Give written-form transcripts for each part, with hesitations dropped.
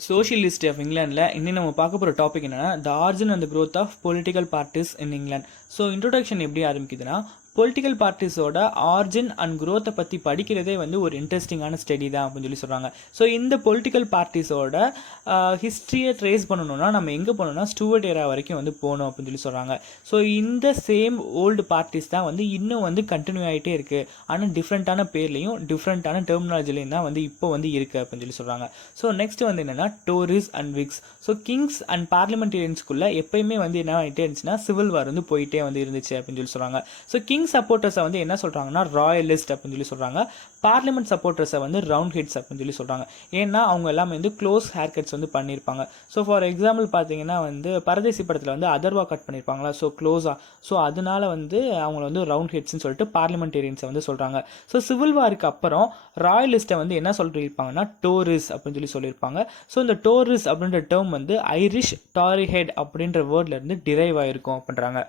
Socialist of இங்கிலாண்டில் இன்னும் நம்ம பார்க்க போகிற டாபிக் என்னென்னா the origin and growth of political parties in England. So introduction எப்படி ஆரம்பிக்குதுன்னா, பொலிட்டிக்கல் பார்ட்டிஸோட ஆர்ஜின் அண்ட் growth பற்றி படிக்கிறதே வந்து ஒரு இன்ட்ரெஸ்டிங்கான ஸ்டடி தான் அப்படின்னு சொல்லி சொல்கிறாங்க. ஸோ இந்த பொலிட்டிக்கல் பார்ட்டிஸோட ஹிஸ்ட்ரியை ட்ரேஸ் பண்ணணும்னா நம்ம எங்கே போகணும்னா ஸ்டூவர்ட் ஏரா வரைக்கும் வந்து போகணும் அப்படின்னு சொல்லி சொல்கிறாங்க. ஸோ இந்த சேம் ஓல்டு பார்ட்டிஸ் தான் வந்து இன்னும் வந்து கண்டினியூ ஆகிட்டே இருக்குது. ஆனால் டிஃப்ரெண்ட்டான பேர்லையும் டிஃப்ரெண்ட்டான டெர்மினாலஜிலையும் தான் வந்து இப்போ வந்து இருக்குது அப்படின்னு சொல்லி சொல்கிறாங்க. ஸோ நெக்ஸ்ட் வந்து என்னென்னா Tories and Whigs. So kings and பார்லிமெண்டேரியன்ஸ்குள்ளே எப்பயுமே வந்து என்ன ஆகிட்டே இருந்துச்சுன்னா சிவில் வார் வந்து போயிட்டே வந்து இருந்துச்சு அப்படின்னு சொல்லி சொல்கிறாங்க. ஸோ கிங் சப்போர்ட்டர்ஸை வந்து என்ன சொல்கிறாங்கன்னா ராயலிஸ்ட் அப்படின்னு சொல்லி சொல்கிறாங்க. பார்லிமெண்ட் சப்போர்ட்டர்ஸை வந்து ரவுண்ட் ஹெட்ஸ் அப்படின்னு சொல்லி சொல்கிறாங்க. ஏன்னா அவங்க எல்லாமே வந்து க்ளோஸ் ஹேர் கட்ஸ் வந்து பண்ணியிருப்பாங்க. ஸோ ஃபார் எக்ஸாம்பிள் பார்த்தீங்கன்னா வந்து பரதேசி படத்தில் வந்து அதர்வா கட் பண்ணியிருப்பாங்களா, ஸோ க்ளோஸாக. ஸோ அதனால வந்து அவங்கள வந்து ரவுண்ட் ஹெட்ஸ்ன்னு சொல்லிட்டு பார்லிமெண்டேரியன்ஸை வந்து சொல்கிறாங்க. ஸோ சிவில் வாருக்கு அப்புறம் ராயலிஸ்ட்டை வந்து என்ன சொல்லியிருப்பாங்கன்னா டோரிஸ் அப்படின்னு சொல்லி சொல்லியிருப்பாங்க. ஸோ இந்த டோரிஸ் அப்படின்ற டேர்ம் வந்து ஐரிஷ் டாரி ஹெட் அப்படின்ற வேர்ட்லேருந்து டிரைவ் ஆகிருக்கும் அப்படின்றாங்க.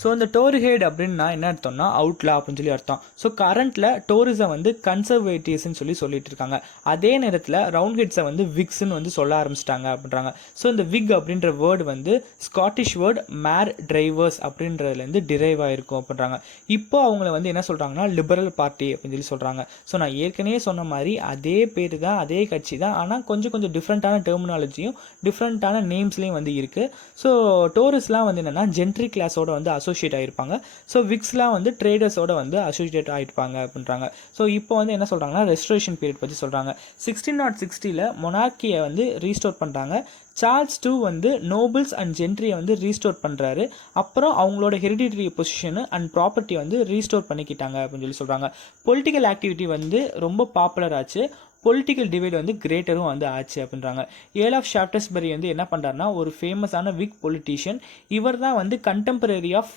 ஸோ இந்த டோரி ஹெட் அப்படின்னா என்ன அர்த்தம்னா அவுட்லா அப்படின்னு சொல்லி அர்த்தம். ஸோ கரண்ட்டில் டோரிஸை வந்து கன்சர்வேட்டிவ்ஸ்ன்னு சொல்லிட்டு இருக்காங்க. அதே நேரத்தில் ரவுண்ட் ஹெட்ஸை வந்து விக்ஸ்ன்னு வந்து சொல்ல ஆரம்பிச்சிட்டாங்க அப்படின்றாங்க. ஸோ இந்த விக் அப்படின்ற வேர்டு வந்து ஸ்காட்டிஷ் வேர்டு மேர் டிரைவர்ஸ் அப்படின்றதுலேருந்து டிரைவ் ஆகிருக்கும் அப்படின்றாங்க. இப்போ அவங்கள வந்து என்ன சொல்கிறாங்கன்னா லிபரல் பார்ட்டி அப்படின்னு சொல்லி சொல்கிறாங்க. ஸோ நான் ஏற்கனவே சொன்ன மாதிரி அதே பேர் தான், அதே கட்சி தான், ஆனால் கொஞ்சம் டிஃப்ரெண்ட்டான டெர்மினாலஜியும் டிஃப்ரெண்ட்டான நேம்ஸ்லேயும் வந்து இருக்குது. ஸோ டோரிஸ்லாம் வந்து என்னென்னா ஜென்ட்ரி கிளாஸோட வந்து அசோசியேட் ஆகிருப்பாங்க. ஸோ விக்ஸ்லாம் வந்து ட்ரேடர்ஸோட வந்து அசோசியேட் ஆகிருப்பாங்க அப்படின்றாங்க. ஸோ இப்போ வந்து என்ன சொல்கிறாங்கன்னா ரெஸ்டரேஷன் பீரியட் பற்றி சொல்கிறாங்க. 1660 மொனார்க்கியை வந்து ரீஸ்டோர் பண்ணுறாங்க. சார்ல்ஸ் II வந்து நோபல்ஸ் அண்ட் ஜென்ட்ரியை வந்து ரீஸ்டோர் பண்ணுறாரு. அப்புறம் அவங்களோட ஹெரிடிட்டரி பொசிஷனு அண்ட் ப்ராப்பர்ட்டி வந்து ரீஸ்டோர் பண்ணிக்கிட்டாங்க அப்படின்னு சொல்லி சொல்கிறாங்க. பொலிட்டிக்கல் ஆக்டிவிட்டி வந்து ரொம்ப பாப்புலர் ஆச்சு. பொலிட்டிக்கல் டிவைட் வந்து கிரேட்டரும் வந்து ஆச்சு அப்படின்றாங்க. ஏர்ல் ஆஃப் ஷாஃப்டஸ்பரி வந்து என்ன பண்ணுறாருனா ஒரு ஃபேமஸான விக் பொலிட்டீஷியன். இவர் தான் வந்து கண்டெம்பரரி ஆஃப்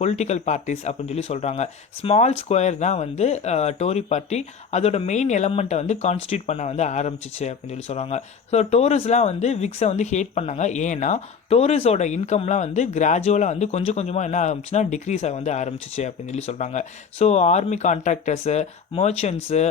பொலிட்டிக்கல் பார்ட்டிஸ் அப்படின்னு சொல்லி சொல்கிறாங்க. ஸ்மால் ஸ்கொயர் தான் வந்து டோரி பார்ட்டி அதோட மெயின் எலமெண்ட்டை வந்து கான்ஸ்டியூட் பண்ண வந்து ஆரம்பிச்சிச்சு அப்படின்னு சொல்லி சொல்கிறாங்க. ஸோ டோரிஸ்லாம் வந்து விக்ஸை வந்து ஹேட் பண்ணாங்க. ஏன்னா டோரிஸோட இன்கம்லாம் வந்து கிராஜுவலாக வந்து கொஞ்சமாக என்ன ஆரம்பிச்சுன்னா டிக்ரீஸ் ஆக வந்து ஆரம்பிச்சிச்சு அப்படின்னு சொல்லி சொல்கிறாங்க. So army contractors, merchants,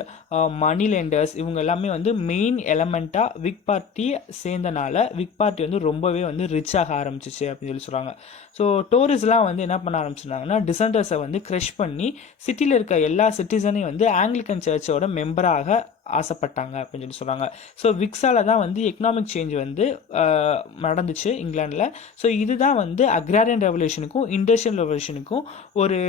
money lenders இவங்க எல்லாமே வந்து மெயின் எலமெண்ட்டாக விக் பார்ட்டி சேர்ந்தனால விக் பார்ட்டி வந்து ரொம்பவே வந்து ரிச் ஆக ஆரம்பிச்சிச்சு அப்படின்னு சொல்லி சொல்கிறாங்க. ஸோ டோரிஸ்லாம் வந்து என்ன பண்ண ஆரம்பிச்சிருந்தாங்கன்னா டிசன்டர்ஸை வந்து க்ரஷ் பண்ணி சிட்டியில் இருக்க எல்லா சிட்டிசனையும் வந்து ஆங்கிலிக்கன் சர்ச்சோட மெம்பராக ஆசைப்பட்டாங்க அப்படின்னு சொல்லி சொல்கிறாங்க. ஸோ விக்ஸால் தான் வந்து எக்கனாமிக் சேஞ்ச் வந்து நடந்துச்சு இங்கிலாண்டில். ஸோ இதுதான் வந்து அக்ராரியன் ரெவல்யூஷனுக்கும் இண்டஸ்ட்ரியல் ரெவல்யூஷனுக்கும் ஒரு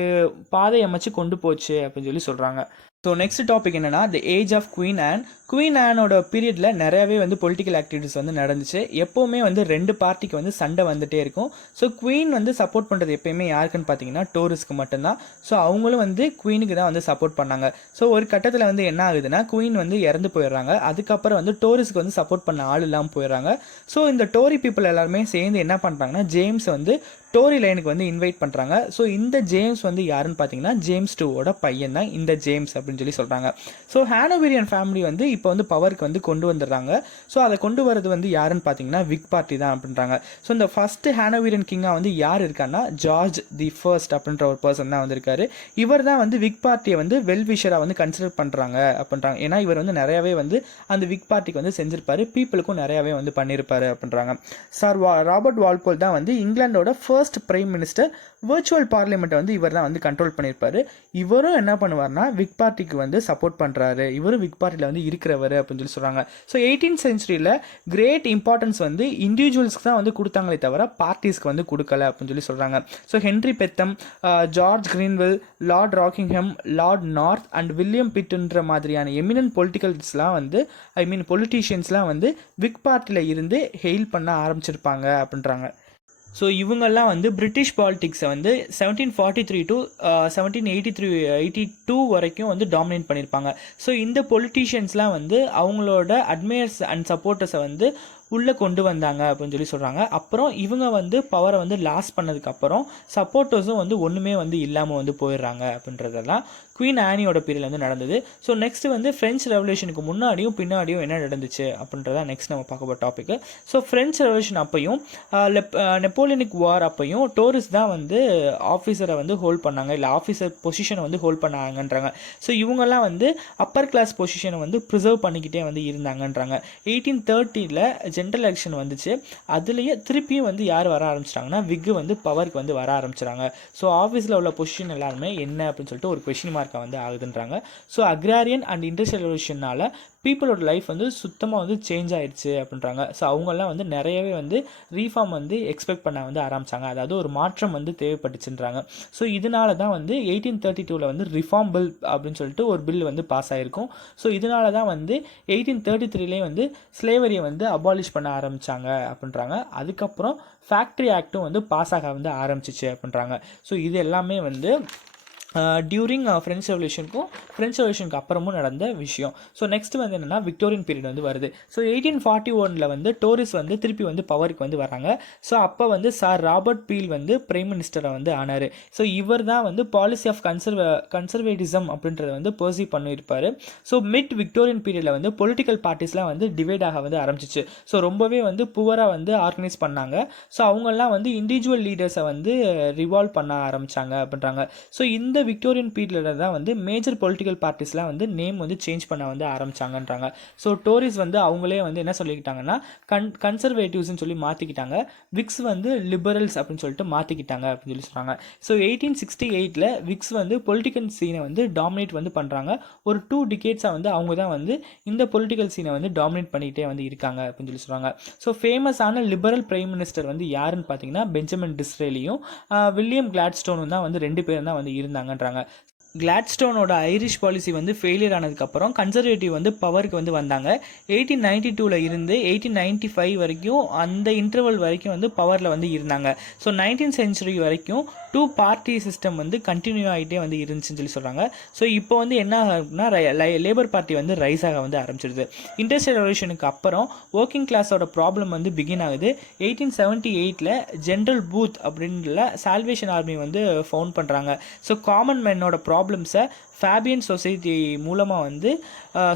பாதை அமைச்சு கொண்டு போச்சு அப்படின்னு சொல்லி சொல்கிறாங்க. ஸோ நெக்ஸ்ட் டாபிக் என்னென்னா the age of Queen Anne. Queen ஆனோட பீரியடில் நிறையாவே வந்து பொலிட்டிக்கல் ஆக்டிவிட்டிஸ் வந்து நடந்துச்சு. எப்போவுமே வந்து ரெண்டு பார்ட்டிக்கு வந்து சண்டை வந்துகிட்டே இருக்கும். ஸோ குவீன் வந்து சப்போர்ட் பண்ணுறது எப்போயுமே யாருக்குன்னு பார்த்தீங்கன்னா டோரிஸ்க்கு மட்டும்தான். ஸோ அவங்களும் வந்து குவீனுக்கு தான் வந்து சப்போர்ட் பண்ணாங்க. ஸோ ஒரு கட்டத்தில் வந்து என்ன ஆகுதுன்னா குவீன் வந்து இறந்து போயிடுறாங்க. அதுக்கப்புறம் வந்து டோரிஸ்க்கு வந்து சப்போர்ட் பண்ண ஆள் இல்லாமல் போயிடுறாங்க. ஸோ இந்த டோரி பீப்புள் எல்லாருமே சேர்ந்து என்ன பண்ணுறாங்கன்னா ஜேம்ஸ் வந்து டோரி லைனுக்கு வந்து இன்வைட் பண்ணுறாங்க. ஸோ இந்த ஜேம்ஸ் வந்து யாருன்னு பார்த்தீங்கன்னா ஜேம்ஸ் II பையன் தான் இந்த ஜேம்ஸ் அப்படின்னு சொல்லி சொல்கிறாங்க. ஸோ ஹானோவேரியன் ஃபேமிலி வந்து இப்போ வந்து பவருக்கு வந்து கொண்டு வந்துடுறாங்க. ஸோ அதை கொண்டு வரது வந்து யாருன்னு பார்த்தீங்கன்னா விக் பார்ட்டி தான் அப்படின்றாங்க. ஸோ இந்த ஃபஸ்ட்டு ஹானோவேரியன் கிங்காக வந்து யார் இருக்கான்னா ஜார்ஜ் தி ஃபர்ஸ்ட் அப்படின்ற ஒரு பர்சன் தான் வந்திருக்காரு. இவர் தான் வந்து விக் பார்ட்டியை வந்து வெல்விஷராக வந்து கன்சிடர் பண்ணுறாங்க அப்படின்றாங்க. ஏன்னா இவர் வந்து நிறையாவே வந்து அந்த விக் பார்ட்டிக்கு வந்து செஞ்சிருப்பாரு, பீப்புளுக்கும் நிறையாவே வந்து பண்ணியிருப்பாரு அப்படின்றாங்க. சார் ராபர்ட் வால்போல் தான் வந்து இங்கிலாண்டோட ஃபர்ஸ்ட் பிரைம் மினிஸ்டர். வர்ச்சுவல் பார்லிமெண்ட்டை வந்து இவர் தான் வந்து கண்ட்ரோல் பண்ணியிருப்பாரு. இவரும் என்ன பண்ணுவார்னா விக் பார்ட்டிக்கு வந்து சப்போர்ட் பண்ணுறாரு. இவரும் விக் பார்ட்டியில் வந்து இருக்கிறவர் அப்படின்னு சொல்லி சொல்கிறாங்க. ஸோ 18th சென்ச்சுரியில் கிரேட் இம்பார்ட்டன்ஸ் வந்து இண்டிவிஜுவல்ஸ்க்கு தான் வந்து கொடுத்தாங்களே தவிர பார்ட்டிஸ்க்கு வந்து கொடுக்கல அப்படின்னு சொல்லி சொல்கிறாங்க. So Henry Pelham, George Grenville, Lord Rockingham, Lord North and William பிட்டுன்ற மாதிரியான எமினன்ட் பொலிட்டிக்கல்ஸ்லாம் வந்து பொலிட்டீஷியன்ஸ்லாம் வந்து விக் பார்ட்டியில் இருந்து ஹெயில் பண்ண ஆரம்பிச்சிருப்பாங்க அப்படின்றாங்க. ஸோ இவங்கெல்லாம் வந்து பிரிட்டிஷ் பாலிடிக்ஸை வந்து 1743 to 1782 வரைக்கும் வந்து டாமினேட் பண்ணியிருப்பாங்க. ஸோ இந்த பொலிட்டீஷியன்ஸ்லாம் வந்து அவங்களோட அட்மையர்ஸ் அண்ட் சப்போர்ட்டர்ஸை வந்து உள்ளே கொண்டு வந்தாங்க அப்படின்னு சொல்லி சொல்கிறாங்க. அப்புறம் இவங்க வந்து பவரை வந்து லாஸ் பண்ணதுக்கப்புறம் சப்போர்ட்டர்ஸும் வந்து ஒன்றுமே வந்து இல்லாமல் வந்து போயிடுறாங்க அப்படின்றதெல்லாம் குவீன் ஆனியோட பீரியட் வந்து நடந்தது. ஸோ நெக்ஸ்ட் வந்து ஃப்ரெஞ்ச் ரெவல்யூஷனுக்கு முன்னாடியும் பின்னாடியும் என்ன நடந்துச்சு அப்படின்றத நெக்ஸ்ட் நம்ம பார்க்க போகிற டாபிக். ஸோ ஃப்ரெஞ்ச் ரெவல்யூஷன் அப்பையும் நெப்போலியனிக் வார் அப்பையும் டோரிஸ் தான் வந்து ஆஃபீஸரை வந்து ஹோல்ட் பண்ணாங்க, இல்லை ஆஃபீஸர் பொசிஷனை வந்து ஹோல்ட் பண்ணாங்கன்றாங்க. ஸோ இவங்கெல்லாம் வந்து அப்பர் கிளாஸ் பொசிஷனை வந்து ப்ரிசர்வ் பண்ணிக்கிட்டே வந்து இருந்தாங்கன்றாங்க. 1830 ஜென்ரல் எலெக்ஷன் வந்துச்சு. அதுலேயே திருப்பியும் வந்து யார் வர ஆரம்பிச்சிட்டாங்கன்னா விக்கு வந்து பவருக்கு வந்து வர ஆரம்பிச்சிட்டாங்க. ஸோ ஆஃபீஸில் உள்ள பொசிஷன் எல்லாருமே என்ன அப்படின்னு சொல்லிட்டு ஒரு கொஸ்டின் மார்க்காக வந்து ஆகுதுன்றாங்க. ஸோ அக்ராரியன் அண்ட் இண்டஸ்ட்ரியல் ரெவல்யூஷனால் பீப்புளோட லைஃப் வந்து சுத்தமாக வந்து சேஞ்ச் ஆயிடுச்சு அப்படின்றாங்க. ஸோ அவங்கெல்லாம் வந்து நிறையவே வந்து ரீஃபார்ம் வந்து எக்ஸ்பெக்ட் பண்ண வந்து ஆரம்பித்தாங்க. அதாவது ஒரு மாற்றம் வந்து தேவைப்பட்டுச்சுன்றாங்க. ஸோ இதனால தான் வந்து 1832 வந்து ரிஃபார்ம் பில் அப்படின்னு சொல்லிட்டு ஒரு பில் வந்து பாஸ் ஆகிருக்கும். ஸோ இதனால தான் வந்து 1833 வந்து ஸ்லேவரியை வந்து அபாலிஷ் பண்ண ஆரம்பித்தாங்க அப்படின்றாங்க. அதுக்கப்புறம் ஃபேக்ட்ரி ஆக்டும் வந்து பாஸ் ஆக வந்து ஆரம்பிச்சிச்சு அப்படின்றாங்க. ஸோ இது எல்லாமே வந்து டியூரிங் ஃப்ரெஞ்ச் ரெவல்யூஷனுக்கு அப்புறமும் நடந்த விஷயம். ஸோ நெக்ஸ்ட் வந்து என்னென்னா விக்டோரியன் பீரியட் வந்து வருது. ஸோ 1841 வந்து டோரிஸ் வந்து திருப்பி வந்து பவருக்கு வந்து வராங்க. ஸோ அப்போ வந்து சார் ராபர்ட் பீல் வந்து பிரைம் மினிஸ்டரை வந்து ஆனார். ஸோ இவர் தான் வந்து பாலிசி ஆஃப் கன்சர்வேட்டிசம் அப்படின்றத வந்து பர்சீவ் பண்ணியிருப்பார். ஸோ மிட் விக்டோரியன் பீரியடில் வந்து பொலிட்டிக்கல் பார்ட்டிஸ்லாம் வந்து டிவைட் ஆக வந்து ஆரம்பிச்சிச்சு. ஸோ ரொம்பவே வந்து புவராக வந்து ஆர்கனைஸ் பண்ணாங்க. ஸோ அவங்கெல்லாம் வந்து இண்டிவிஜுவல் லீடர்ஸை வந்து ரிவால்வ் பண்ண ஆரம்பித்தாங்க அப்படின்றாங்க. ஸோ இந்த விக்டோரியன் பீரியடில் தான் வந்து மேஜர் பொலிட்டிக்கல் பார்ட்டிஸ்லாம் வந்து நேம் வந்து சேஞ்ச் பண்ண வந்து ஆரம்பிச்சாங்கன்றாங்க. ஸோ டோரிஸ் வந்து அவங்களே வந்து என்ன சொல்லிக்கிட்டாங்கன்னா கன்சர்வேட்டிவ்ஸ்னு சொல்லி மாற்றிக்கிட்டாங்க. விக்ஸ் வந்து லிபரல்ஸ் அப்படின்னு சொல்லிட்டு மாற்றிக்கிட்டாங்க அப்படின்னு சொல்லி சொல்கிறாங்க. ஸோ 1868 விக்ஸ் வந்து பொலிட்டிக்கல் சீனை வந்து டாமினேட் வந்து பண்ணுறாங்க. ஒரு 2 டிகேட்ஸாக வந்து அவங்க தான் வந்து இந்த பொலிட்டிக்கல் சீனை வந்து டாமினேட் பண்ணிகிட்டே வந்து இருக்காங்க அப்படின்னு சொல்லி சொல்கிறாங்க. ஸோ ஃபேமஸான லிபரல் பிரைம் மினிஸ்டர் வந்து யாருன்னு பார்த்தீங்கன்னா பெஞ்சமின் டிஸ்ரேலியும் வில்லியம் கிளாட்ஸ்டோனும் தான் வந்து 2 பேரும் தான் வந்து இருந்தாங்கன்றாங்க. கிளாட்ஸ்டோனோட ஐரிஷ் பாலிசி வந்து ஃபெயிலியர் ஆனதுக்கப்புறம் கன்சர்வேட்டிவ் வந்து பவருக்கு வந்து வந்தாங்க. 1892 இருந்து 1895 வரைக்கும் அந்த இன்டர்வல் வரைக்கும் வந்து பவரில் வந்து இருந்தாங்க. ஸோ 19th சென்ச்சுரி வரைக்கும் 2 பார்ட்டி சிஸ்டம் வந்து கண்டினியூ ஆகிட்டே வந்து இருந்துச்சுன்னு சொல்லி சொல்கிறாங்க. ஸோ இப்போ வந்து என்ன ஆகுதுன்னா லேபர் பார்ட்டி வந்து ரைஸ் ஆக வந்து ஆரம்பிச்சிடுது. இண்டஸ்ட்ரியல் ரெவல்யூஷனுக்கு அப்புறம் ஒர்க்கிங் கிளாஸோட ப்ராப்ளம் வந்து பிகின் ஆகுது. 1878 ஜென்ரல் பூத் அப்படின்ற சால்வேஷன் ஆர்மி வந்து ஃபவுண்ட் பண்ணுறாங்க. ஸோ காமன் மேனோட ப்ராப்ளம்ஸை ஃபேபியன் சொசைட்டி மூலமாக வந்து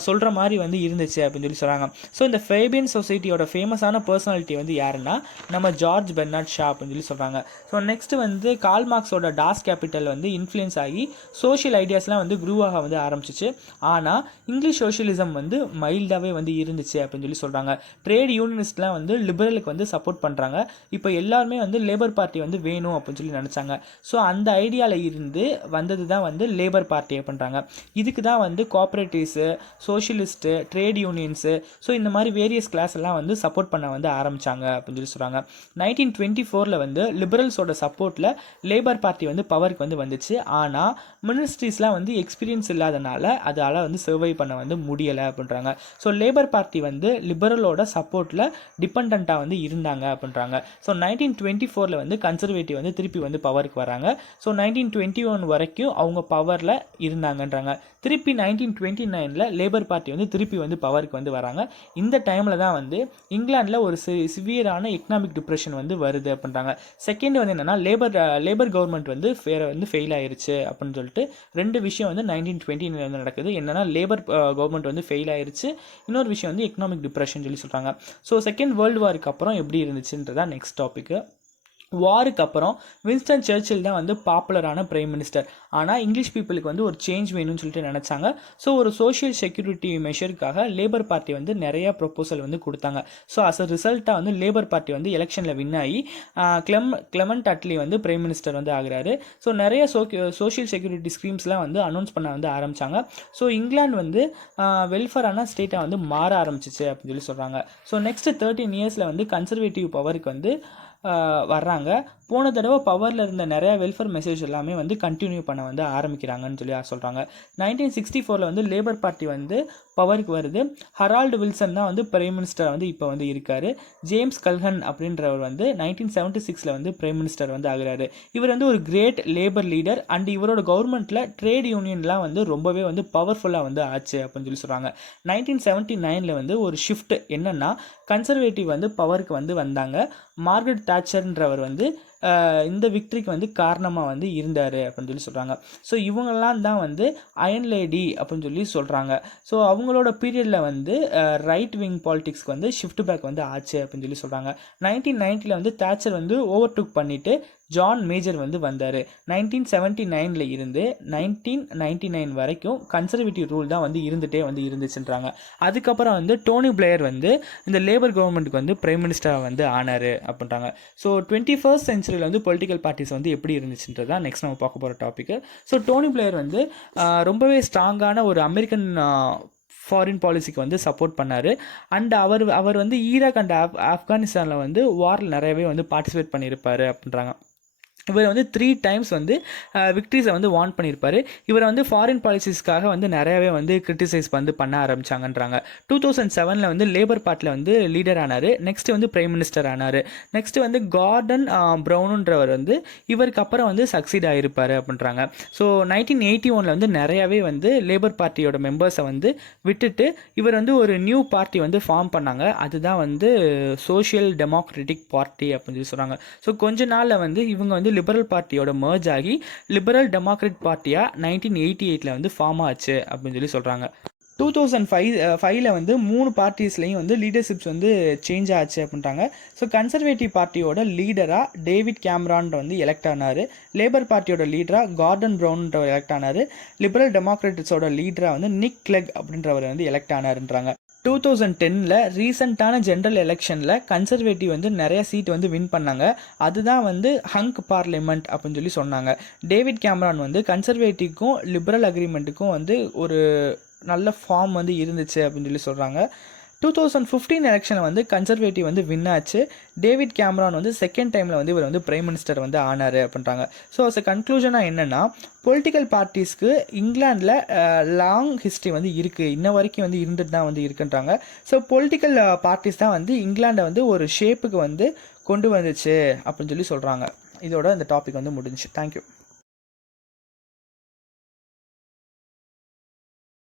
சொல்கிற மாதிரி வந்து இருந்துச்சு அப்படின்னு சொல்லி சொல்கிறாங்க. ஸோ இந்த ஃபேபியன் சொசைட்டியோட ஃபேமஸான பர்சனாலிட்டி வந்து யாருன்னா நம்ம ஜார்ஜ் பெர்னார்ட் ஷா அப்படின்னு சொல்லி சொல்கிறாங்க. ஸோ நெக்ஸ்ட் வந்து கால் மார்க்ஸோட டாஸ் கேபிட்டல் வந்து இன்ஃப்ளூயன்ஸ் ஆகி சோஷியல் ஐடியாஸ்லாம் வந்து க்ரூவாக வந்து ஆரம்பிச்சிச்சு. ஆனால் இங்கிலீஷ் சோஷியலிசம் வந்து மைல்டாகவே வந்து இருந்துச்சு அப்படின்னு சொல்லி சொல்கிறாங்க. ட்ரேட் யூனியனிஸ்ட்லாம் வந்து லிபரலுக்கு வந்து சப்போர்ட் பண்ணுறாங்க. இப்போ எல்லாருமே வந்து லேபர் பார்ட்டி வந்து வேணும் அப்படின்னு சொல்லி நினச்சாங்க. ஸோ அந்த ஐடியாவில் இருந்து வந்தது தான் வந்து லேபர் பார்ட்டி பண்ணுறாங்க. இதுக்கு தான் வந்து கோஆப்ரேட்டிவ்ஸு, சோஷியலிஸ்ட்டு, ட்ரேட் யூனியன்ஸு, ஸோ இந்த மாதிரி வேரியஸ் கிளாஸ் எல்லாம் வந்து சப்போர்ட் பண்ண வந்து ஆரம்பித்தாங்க அப்படின்னு சொல்லி சொல்கிறாங்க. 1924 வந்து லிபரல்ஸோட சப்போர்ட்டில் லேபர் பார்ட்டி வந்து பவருக்கு வந்து வந்துச்சு. ஆனால் மினிஸ்ட்ரிஸ்லாம் வந்து எக்ஸ்பீரியன்ஸ் இல்லாதனால அதால் வந்து சர்வை பண்ண வந்து முடியலை அப்படின்றாங்க. ஸோ லேபர் பார்ட்டி வந்து லிபரலோட சப்போர்ட்டில் டிபெண்ட்டாக வந்து இருந்தாங்க அப்படின்றாங்க. ஸோ 1924 வந்து கன்சர்வேட்டிவ் வந்து திருப்பி வந்து பவருக்கு வராங்க. ஸோ 1921 வரைக்கும் அவங்க பவரில் இருந்தாங்கன்றாங்க. திருப்பி 1929 லேபர் பார்ட்டி வந்து திருப்பி வந்து பவருக்கு வந்து வராங்க. இந்த டைமில் தான் வந்து இங்கிலாண்டில் ஒரு சிவியரான எக்கனாமிக் டிப்ரெஷன் வந்து வருது அப்படின்றாங்க. செகண்ட் வந்து என்னென்னா லேபர் கவர்மெண்ட் வந்து ஃபெயில் ஆயிருச்சு அப்படின்னு சொல்லிட்டு 2 விஷயம் வந்து 1929 வந்து நடக்குது. என்னென்னா லேபர் கவர்மெண்ட் வந்து ஃபெயில் ஆயிருச்சு, இன்னொரு விஷயம் வந்து எக்கனாமிக் டிப்ரெஷன் சொல்லி சொல்கிறாங்க. ஸோ செகண்ட் வேர்ல்டு வாருக்கு அப்புறம் எப்படி இருந்துச்சுன்றதா நெக்ஸ்ட் டாபிக்கு. வாருக்கு அப்புறம் வின்ஸ்டன் சர்ச்சில் தான் வந்து பாப்புலரான பிரைம் மினிஸ்டர். ஆனால் இங்கிலீஷ் பீப்புளுக்கு வந்து ஒரு சேஞ்ச் வேணும்னு சொல்லிட்டு நினச்சாங்க. ஸோ ஒரு சோஷியல் செக்யூரிட்டி மெஷருக்காக லேபர் பார்ட்டி வந்து நிறையா ப்ரொப்போசல் வந்து கொடுத்தாங்க. ஸோ அஸ் அ ரிசல்ட்டாக வந்து லேபர் பார்ட்டி வந்து எலெக்ஷனில் வின் ஆகி கிளெமெண்ட் அட்லி வந்து பிரைம் மினிஸ்டர் வந்து ஆகிறாரு. ஸோ நிறைய சோஷியல் செக்யூரிட்டி ஸ்கீம்ஸ்லாம் வந்து அனௌன்ஸ் பண்ண வந்து ஆரம்பித்தாங்க. ஸோ இங்கிலாந்து வந்து வெல்ஃபேரான ஸ்டேட்டாக வந்து மாற ஆரம்பிச்சிச்சு அப்படின்னு சொல்லி சொல்கிறாங்க. ஸோ நெக்ஸ்ட் 13 இயர்ஸில் வந்து கன்சர்வேட்டிவ் பவருக்கு வந்து வர்றாங்க. போன தடவை பவரில் இருந்த நிறையா வெல்ஃபேர் மெசேஜ் எல்லாமே வந்து கண்டினியூ பண்ண வந்து ஆரம்பிக்கிறாங்கன்னு சொல்லி சொல்கிறாங்க. 1964 வந்து லேபர் பார்ட்டி வந்து பவருக்கு வருது. ஹரால்டு வில்சன் தான் வந்து பிரைம் மினிஸ்டர் வந்து இப்போ வந்து இருக்கார். ஜேம்ஸ் கல்ஹன் அப்படின்றவர் வந்து 1976 வந்து பிரைம் மினிஸ்டர் வந்து ஆகிறாரு. இவர் வந்து ஒரு கிரேட் லேபர் லீடர் அண்ட் இவரோட கவர்மெண்ட்டில் ட்ரேட் யூனியன்லாம் வந்து ரொம்பவே வந்து பவர்ஃபுல்லாக வந்து ஆச்சு அப்படின்னு சொல்லி சொல்கிறாங்க. 1979 வந்து ஒரு ஷிஃப்ட் என்னென்னா கன்சர்வேட்டிவ் வந்து பவருக்கு வந்து வந்தாங்க. மார்கரெட் தாட்சர்ன்றவர் வந்து இந்த விக்ட்ரிக்கு வந்து காரணமாக வந்து இருந்தார் அப்படின்னு சொல்லி சொல்கிறாங்க. ஸோ இவங்கெல்லாம் தான் வந்து அயன் லேடி அப்படின்னு சொல்லி சொல்கிறாங்க. ஸோ அவங்களோட பீரியடில் வந்து ரைட் விங் பாலிடிக்ஸ்க்கு வந்து ஷிஃப்ட் பேக் வந்து ஆச்சு அப்படின்னு சொல்லி சொல்கிறாங்க. 1990 வந்து தாச்சர் வந்து ஓவர்டேக் பண்ணிவிட்டு ஜான் மேஜர் வந்து வந்தார். 1979 இருந்து 1999 வரைக்கும் கன்சர்வேட்டிவ் ரூல் தான் வந்து இருந்துச்சுன்றாங்க. அதுக்கப்புறம் வந்து டோனி பிளேயர் வந்து இந்த லேபர் கவர்மெண்ட்டுக்கு வந்து பிரைம் மினிஸ்டராக வந்து ஆனார் அப்படின்றாங்க. ஸோ 21st சென்ச்சுரியில் வந்து பொலிட்டிக்கல் பார்ட்டிஸ் வந்து எப்படி இருந்துச்சுன்றது தான் நெக்ஸ்ட் நம்ம பார்க்க போகிற டாபிக். ஸோ டோனி பிளேயர் வந்து ரொம்பவே ஸ்ட்ராங்கான ஒரு அமெரிக்கன் ஃபாரின் பாலிசிக்கு வந்து சப்போர்ட் பண்ணார். அண்ட் அவர் வந்து ஈராக் அண்ட் ஆப்கானிஸ்தானில் வந்து வாரில் நிறையவே வந்து பார்ட்டிசிபேட் பண்ணியிருப்பார் அப்படின்றாங்க. இவர் வந்து 3 times வந்து விக்ட்ரிஸை வந்து வார்ன் பண்ணியிருப்பார். இவரை வந்து ஃபாரின் பாலிசிஸ்க்காக வந்து நிறையாவே வந்து கிரிட்டிசைஸ் வந்து பண்ண ஆரம்பித்தாங்கன்றாங்க. 2007 வந்து லேபர் பார்ட்டியில் வந்து லீடர் ஆனார். நெக்ஸ்ட் வந்து பிரைம் மினிஸ்டர் ஆனார். நெக்ஸ்ட் வந்து கார்டன் ப்ரௌனுன்றவர் வந்து இவருக்கு அப்புறம் வந்து சக்சீட் ஆகிருப்பார் அப்படின்றாங்க. ஸோ 1981 வந்து நிறையாவே வந்து லேபர் பார்ட்டியோட மெம்பர்ஸை வந்து விட்டுட்டு இவர் வந்து ஒரு நியூ பார்ட்டி வந்து ஃபார்ம் பண்ணாங்க. அதுதான் வந்து சோஷியல் டெமோக்ராட்டிக் பார்ட்டி அப்படின்னு சொல்லி சொல்கிறாங்க. ஸோ கொஞ்ச நாளில் வந்து இவங்க வந்து லிபரல் பார்ட்டியோட மர்ஜ் ஆகி லிபரல் டெமோக்ராட் பார்ட்டியாக 1988 வந்து ஃபார்ம் ஆச்சு அப்படின்னு சொல்லி சொல்கிறாங்க. 2005 வந்து 3 பார்ட்டிஸ்லையும் வந்து லீடர்ஷிப்ஸ் வந்து சேஞ்ச் ஆச்சு அப்படின்றாங்க. ஸோ கன்சர்வேட்டிவ் பார்ட்டியோட லீடராக டேவிட் கேமரான் வந்து எலெக்ட் ஆனார். லேபர் பார்ட்டியோட லீடராக கார்டன் ப்ரௌன்ன்றவர் எலெக்ட் ஆனார். லிபரல் டெமோக்ராட்டிக்ஸோட லீடராக வந்து நிக் கிளெக் அப்படின்றவர் வந்து எலெக்ட் ஆனாருன்றாங்க. 2010 ரீசெண்டான ஜென்ரல் எலெக்ஷனில் கன்சர்வேட்டிவ் வந்து நிறைய சீட் வந்து வின் பண்ணாங்க. அதுதான் வந்து ஹங்க் பார்லிமெண்ட் அப்படின்னு சொல்லி சொன்னாங்க. டேவிட் கேமரான் வந்து கன்சர்வேட்டிவ்க்கும் லிபரல் அக்ரிமெண்ட்டுக்கும் வந்து ஒரு நல்ல ஃபார்ம் வந்து இருந்துச்சு அப்படின்னு சொல்லி சொல்கிறாங்க. 2015 எலெக்ஷனில் வந்து கன்சர்வேட்டிவ் வந்து வின் ஆச்சு. டேவிட் கேமரான் வந்து செகண்ட் டைமில் வந்து இவர் வந்து பிரைம் மினிஸ்டர் வந்து ஆனார் அப்படின்றாங்க. ஸோ அஸ் அ கன்க்ளூஷனாக என்னென்னா பொலிட்டிக்கல் பார்ட்டிஸ்க்கு இங்கிலாண்டில் லாங் ஹிஸ்ட்ரி வந்து இருக்குது, இன்ன வரைக்கும் வந்து இருந்துட்டு தான் வந்து இருக்குன்றாங்க. ஸோ பொலிட்டிக்கல் பார்ட்டிஸ் தான் வந்து இங்கிலாண்டை வந்து ஒரு ஷேப்புக்கு வந்து கொண்டு வந்துச்சு அப்படின்னு சொல்லி சொல்கிறாங்க. இதோட இந்த டாபிக் வந்து முடிஞ்சுச்சு. தேங்க்யூ.